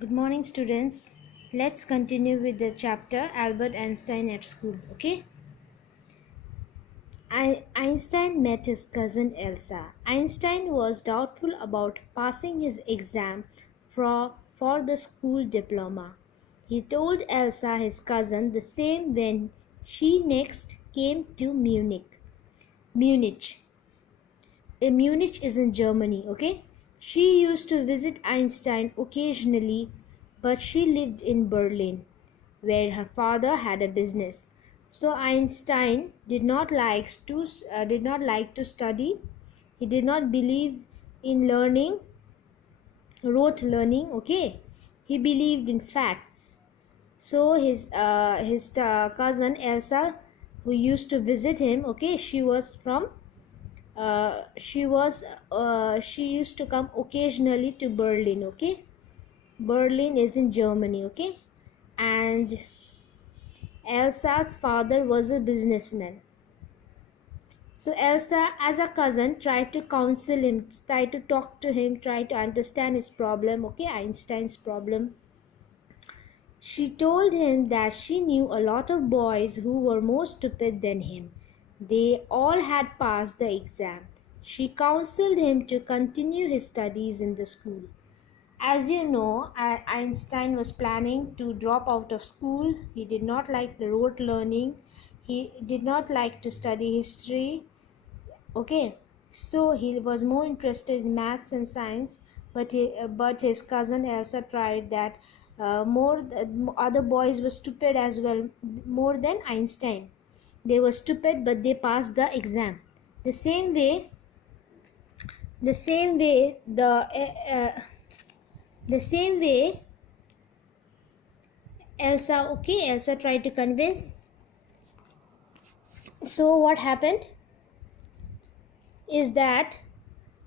Good morning, students. Let's continue with the chapter Albert Einstein at school. Okay. Einstein met his cousin Elsa. Einstein was doubtful about passing his exam for the school diploma. He told Elsa, his cousin, the same when she next came to Munich. Munich. Munich is in Germany, okay? She used to visit Einstein occasionally, but she lived in Berlin, where her father had a business. So Einstein did not like to study. He did not believe in rote learning, okay? He believed in facts. So his cousin Elsa, who used to visit him, okay, she used to come occasionally to Berlin, okay? Berlin is in Germany, okay? And Elsa's father was a businessman. So Elsa, as a cousin, tried to counsel him, tried to talk to him, tried to understand his problem, okay, Einstein's problem. She told him that she knew a lot of boys who were more stupid than him. They all had passed the exam. She counseled him to continue his studies in the school. As you know, Einstein was planning to drop out of school. He did not like the rote learning. He did not like to study history. Okay, so he was more interested in maths and science. But his cousin Elsa tried that. More other boys were stupid as well, more than Einstein. They were stupid, but they passed the exam. The same way, the same way, the same way Elsa tried to convince. So what happened is that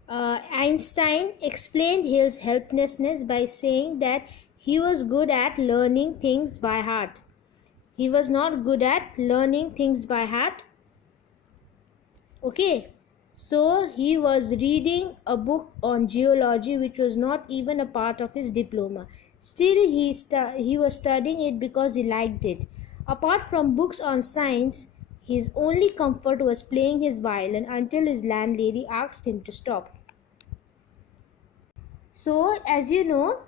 Einstein explained his helplessness by saying that he was good at learning things by heart. He was not good at learning things by heart. Okay, so he was reading a book on geology which was not even a part of his diploma. Still, he was studying it because he liked it. Apart from books on science, his only comfort was playing his violin until his landlady asked him to stop. So, as you know,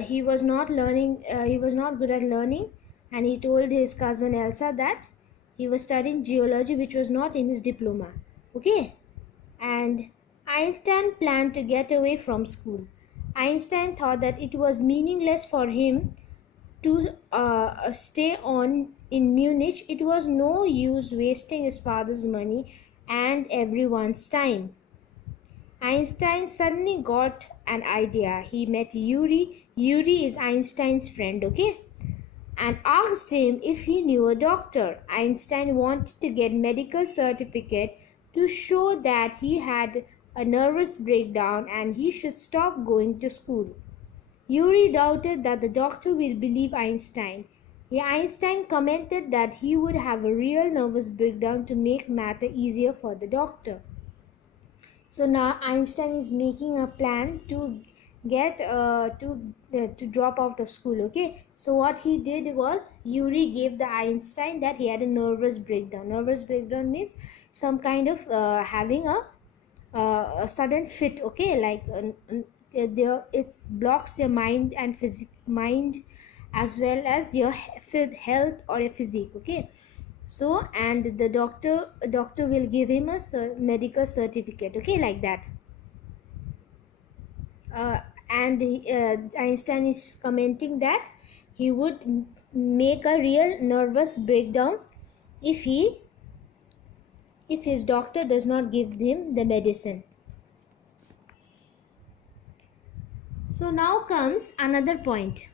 he was not learning. He was not good at learning, and he told his cousin Elsa that he was studying geology, which was not in his diploma. Okay, and Einstein planned to get away from school. Einstein thought that it was meaningless for him to stay on in Munich. It was no use wasting his father's money and everyone's time. Einstein suddenly got an idea. He met Yuri. Yuri is Einstein's friend, okay? And asked him if he knew a doctor. Einstein wanted to get medical certificate to show that he had a nervous breakdown and he should stop going to school. Yuri doubted that the doctor will believe Einstein. Einstein commented that he would have a real nervous breakdown to make matter easier for the doctor. So now Einstein is making a plan to get to drop out of school. Okay, so what he did was Yuri gave the Einstein that he had a nervous breakdown. Nervous breakdown means some kind of having a sudden fit. Okay, like there it blocks your mind and mind as well as your health or your physique. Okay, so and the doctor will give him a medical certificate, okay, like that. And Einstein is commenting that he would make a real nervous breakdown if his doctor does not give him the medicine. So now comes another point.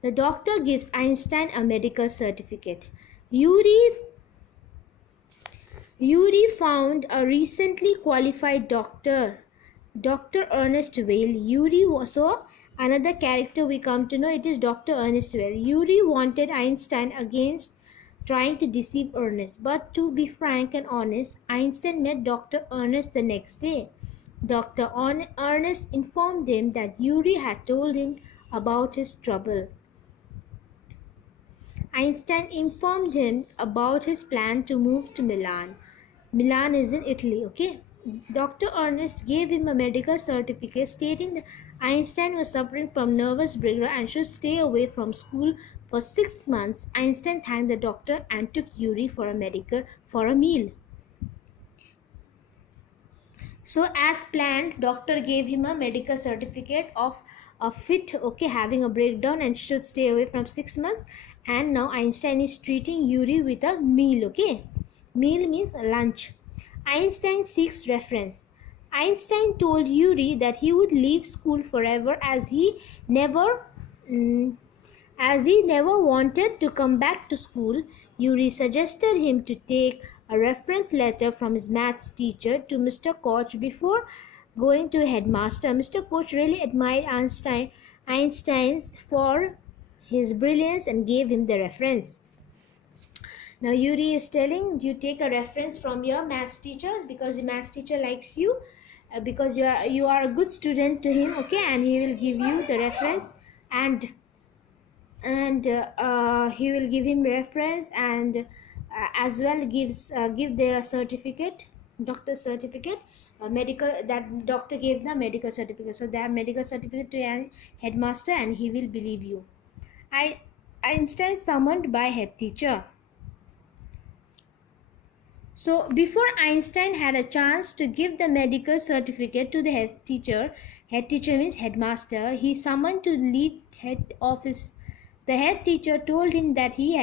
The doctor gives Einstein a medical certificate. Yuri found a recently qualified doctor, Dr. Ernest Weil. Yuri was so another character we come to know, it is Dr. Ernest Weil. Yuri wanted Einstein against trying to deceive Ernest. But to be frank and honest, Einstein met Dr. Ernest the next day. Dr. Ernest informed him that Yuri had told him about his trouble. Einstein informed him about his plan to move to Milan. Milan is in Italy, okay? Dr. Ernest gave him a medical certificate stating that Einstein was suffering from nervous breakdown and should stay away from school for 6 months. Einstein thanked the doctor and took Yuri for a meal. So as planned, doctor gave him a medical certificate of a fit, okay, having a breakdown and should stay away from 6 months. And now Einstein is treating Yuri with a meal, okay? Meal means lunch. Einstein seeks reference. Einstein told Yuri that he would leave school forever never as he never wanted to come back to school. Yuri suggested him to take a reference letter from his maths teacher to Mr. Koch before going to headmaster. Mr. Koch really admired Einstein for his brilliance and gave him the reference. Now Yuri is telling you take a reference from your maths teacher because the maths teacher likes you, because you are a good student to him, okay, and he will give you the reference and he will give him reference and as well give their certificate, doctor's certificate, medical, that doctor gave the medical certificate, so that medical certificate to an headmaster and he will believe you. Einstein summoned by head teacher. So before Einstein had a chance to give the medical certificate to the head teacher means headmaster, he summoned to lead head office. The head teacher told him that he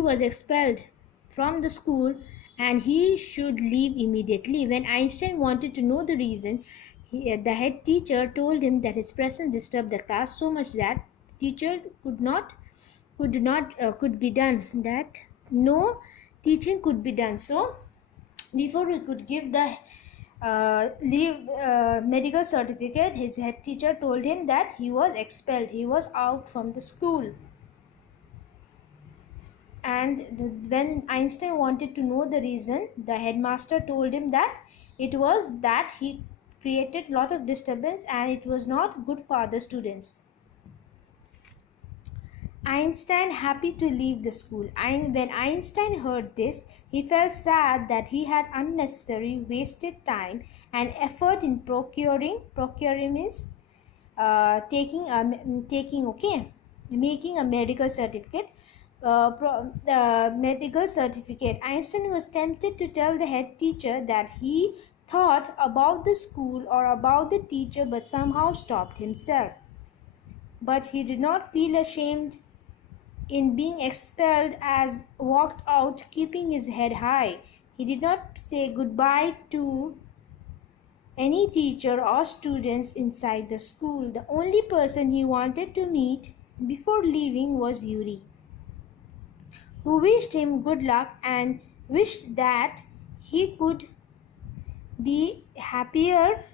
was expelled from the school and he should leave immediately. When Einstein wanted to know the reason, the head teacher told him that his presence disturbed the class so much that teacher could be done, that no teaching could be done. So before he could give the medical certificate, his head teacher told him that he was expelled, he was out from the school. And when Einstein wanted to know the reason, the headmaster told him that it was that he created a lot of disturbance and it was not good for other students. Einstein happy to leave the school. When Einstein heard this, he felt sad that he had unnecessarily wasted time and effort in procuring means making a medical certificate. Medical certificate. Einstein was tempted to tell the head teacher that he thought about the school or about the teacher, but somehow stopped himself. But he did not feel ashamed in being expelled as walked out keeping his head high. He did not say goodbye to any teacher or students inside the school. The only person he wanted to meet before leaving was Yuri, who wished him good luck and wished that he could be happier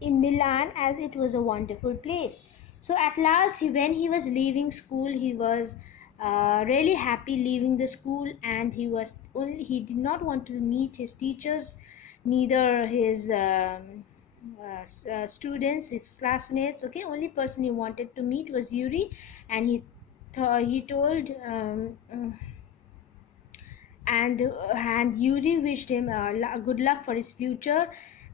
in Milan as it was a wonderful place. So at last, when he was leaving school, he was really happy leaving the school, and he did not want to meet his teachers, neither his students, his classmates. Okay, only person he wanted to meet was Yuri, and he told and Yuri wished him good luck for his future,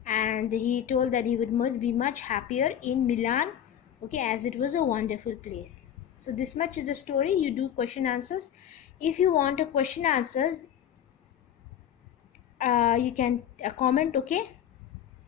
and he told that he would be much happier in Milan, okay, as it was a wonderful place. So this much is the story. You do question answers. If you want a question answer, you can comment, okay.